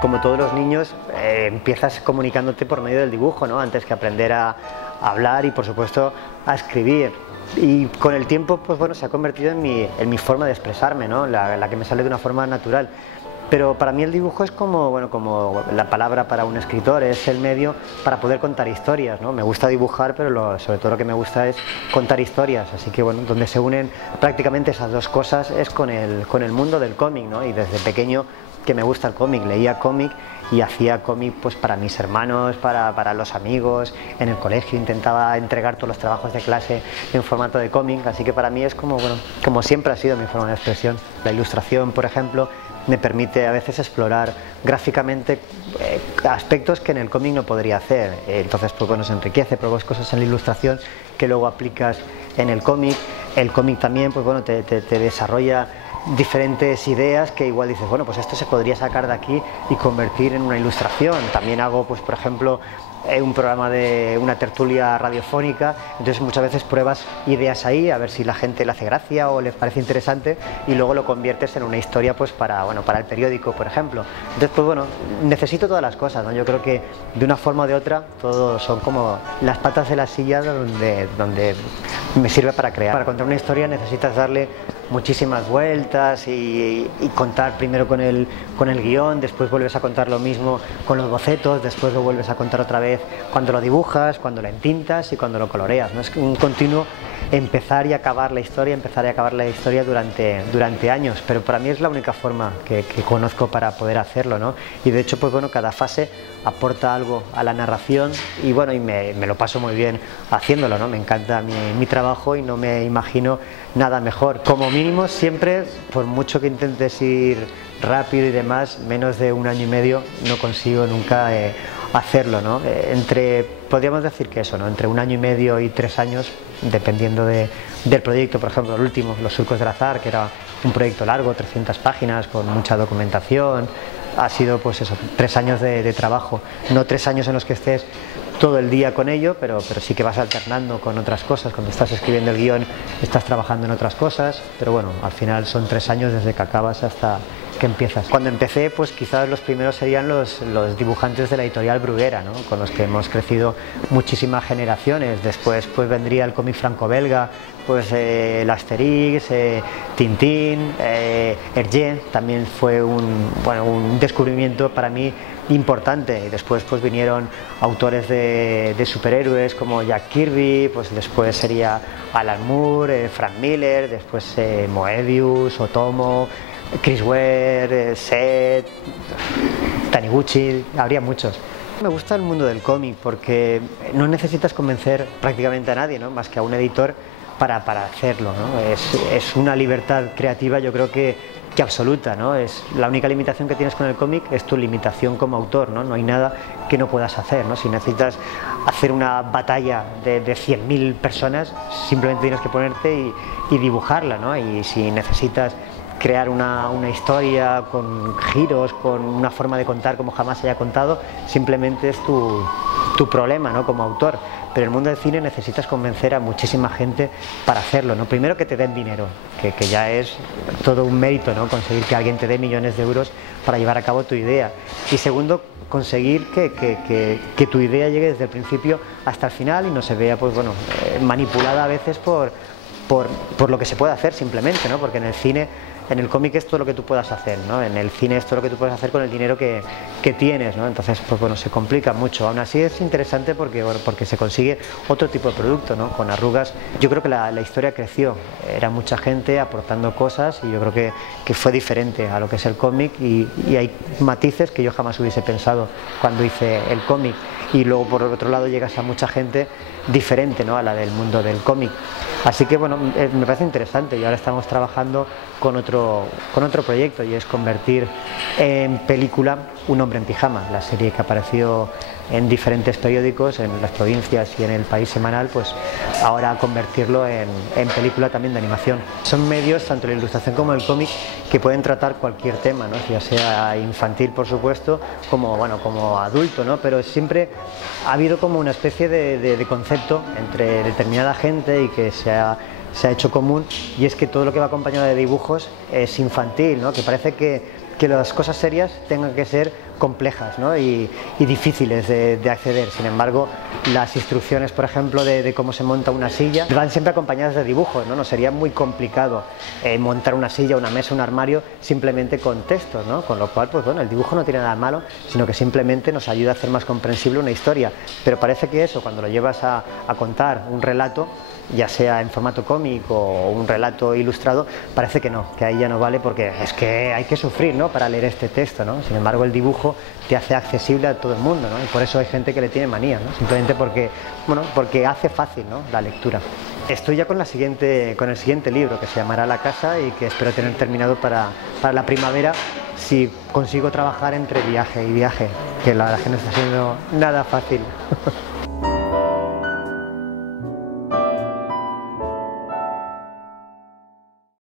como todos los niños, empiezas comunicándote por medio del dibujo, ¿no? Antes que aprender a hablar y, por supuesto, a escribir. Y con el tiempo, pues bueno, se ha convertido en mi forma de expresarme, ¿no? La que me sale de una forma natural. Pero para mí el dibujo es como, bueno, como la palabra para un escritor, es el medio para poder contar historias, ¿no? Me gusta dibujar, pero sobre todo lo que me gusta es contar historias, así que bueno, donde se unen prácticamente esas dos cosas es con el mundo del cómic, ¿no? Y desde pequeño que me gusta el cómic, leía cómic y hacía cómic pues para mis hermanos, para los amigos, en el colegio intentaba entregar todos los trabajos de clase en formato de cómic, así que para mí es como, bueno, como siempre ha sido mi forma de expresión. La ilustración, por ejemplo, me permite a veces explorar gráficamente aspectos que en el cómic no podría hacer, entonces pues bueno, se enriquece, pruebas cosas en la ilustración que luego aplicas en el cómic también pues bueno, te desarrolla diferentes ideas que igual dices, bueno, pues esto se podría sacar de aquí y convertir en una ilustración. También hago, pues por ejemplo, un programa de una tertulia radiofónica, entonces muchas veces pruebas ideas ahí a ver si la gente le hace gracia o le parece interesante y luego lo conviertes en una historia pues para el periódico, por ejemplo. Entonces pues bueno, necesito todas las cosas, ¿no? Yo creo que de una forma o de otra todos son como las patas de la silla donde me sirve para crear. Para contar una historia necesitas darle muchísimas vueltas y contar primero con el guión, después vuelves a contar lo mismo con los bocetos, después lo vuelves a contar otra vez cuando lo dibujas, cuando lo entintas y cuando lo coloreas, ¿no? Es un continuo empezar y acabar la historia, durante años, pero para mí es la única forma que conozco para poder hacerlo, ¿no? Y de hecho, pues bueno, cada fase aporta algo a la narración y bueno, y me lo paso muy bien haciéndolo, ¿no? Me encanta mi trabajo y no me imagino nada mejor. Como mínimo siempre, por mucho que intentes ir rápido y demás, menos de 1 año y medio no consigo nunca hacerlo, ¿no? Podríamos decir que eso, ¿no? Entre 1 año y medio y 3 años, dependiendo del proyecto. Por ejemplo, el último, Los Surcos del Azar, que era un proyecto largo, 300 páginas, con mucha documentación, ha sido pues eso, 3 años de trabajo, no 3 años en los que estés todo el día con ello, pero sí que vas alternando con otras cosas. Cuando estás escribiendo el guión estás trabajando en otras cosas, pero bueno, al final son 3 años desde que acabas hasta que empiezas. Cuando empecé, pues quizás los primeros serían los dibujantes de la editorial Bruguera, ¿no? Con los que hemos crecido muchísimas generaciones. Después pues vendría el cómic franco-belga, pues el Asterix, Tintín, Hergé, también fue un descubrimiento para mí importante. Y después pues vinieron autores de superhéroes como Jack Kirby, pues después sería Alan Moore, Frank Miller, después Moebius, Otomo, Chris Ware, Seth, Taniguchi, habría muchos. Me gusta el mundo del cómic porque no necesitas convencer prácticamente a nadie, ¿no? Más que a un editor para hacerlo, ¿no? Es una libertad creativa, yo creo que absoluta, ¿no? Es la única limitación que tienes con el cómic es tu limitación como autor, ¿no? No hay nada que no puedas hacer, ¿no? Si necesitas hacer una batalla de 100.000 personas, simplemente tienes que ponerte y dibujarla, ¿no? Y si necesitas crear una historia con giros, con una forma de contar como jamás se haya contado, simplemente es tu problema, ¿no? Como autor. Pero en el mundo del cine necesitas convencer a muchísima gente para hacerlo, ¿no? Primero que te den dinero, que ya es todo un mérito, ¿no? Conseguir que alguien te dé millones de euros para llevar a cabo tu idea. Y segundo, conseguir que tu idea llegue desde el principio hasta el final y no se vea pues, bueno, manipulada a veces por lo que se puede hacer simplemente, ¿no? Porque en el cine, en el cómic es todo lo que tú puedas hacer, ¿no? En el cine es todo lo que tú puedes hacer con el dinero que tienes, ¿no? Entonces, pues bueno, se complica mucho. Aún así es interesante porque se consigue otro tipo de producto, ¿no? Con Arrugas, yo creo que la historia creció, era mucha gente aportando cosas y yo creo que fue diferente a lo que es el cómic y hay matices que yo jamás hubiese pensado cuando hice el cómic. Y luego por otro lado llegas a mucha gente diferente, ¿no? A la del mundo del cómic. Así que bueno, me parece interesante y ahora estamos trabajando con otro proyecto y es convertir en película Un hombre en pijama, la serie que apareció en diferentes periódicos, en las provincias y en el País Semanal, pues ahora convertirlo en película también de animación. Son medios, tanto la ilustración como el cómic, que pueden tratar cualquier tema, ¿no? Ya sea infantil, por supuesto, como adulto, ¿no? Pero siempre ha habido como una especie de concepto entre determinada gente y que se ha hecho común, y es que todo lo que va acompañado de dibujos es infantil, ¿no? Que parece que las cosas serias tengan que ser complejas, ¿no? y difíciles de acceder. Sin embargo, las instrucciones, por ejemplo, de cómo se monta una silla, van siempre acompañadas de dibujos, ¿no? Nos sería muy complicado montar una silla, una mesa, un armario simplemente con textos, ¿no? Con lo cual, pues bueno, el dibujo no tiene nada malo, sino que simplemente nos ayuda a hacer más comprensible una historia. Pero parece que eso, cuando lo llevas a contar un relato, ya sea en formato cómic o un relato ilustrado, parece que no, que ahí ya no vale, porque es que hay que sufrir, ¿no?, para leer este texto, ¿no? Sin embargo, el dibujo te hace accesible a todo el mundo, ¿no? Y por eso hay gente que le tiene manía, ¿no? Simplemente porque, bueno, porque hace fácil, ¿no?, la lectura. Estoy ya con el siguiente libro, que se llamará La casa, y que espero tener terminado para la primavera, si consigo trabajar entre viaje y viaje, que la verdad es que no está siendo nada fácil.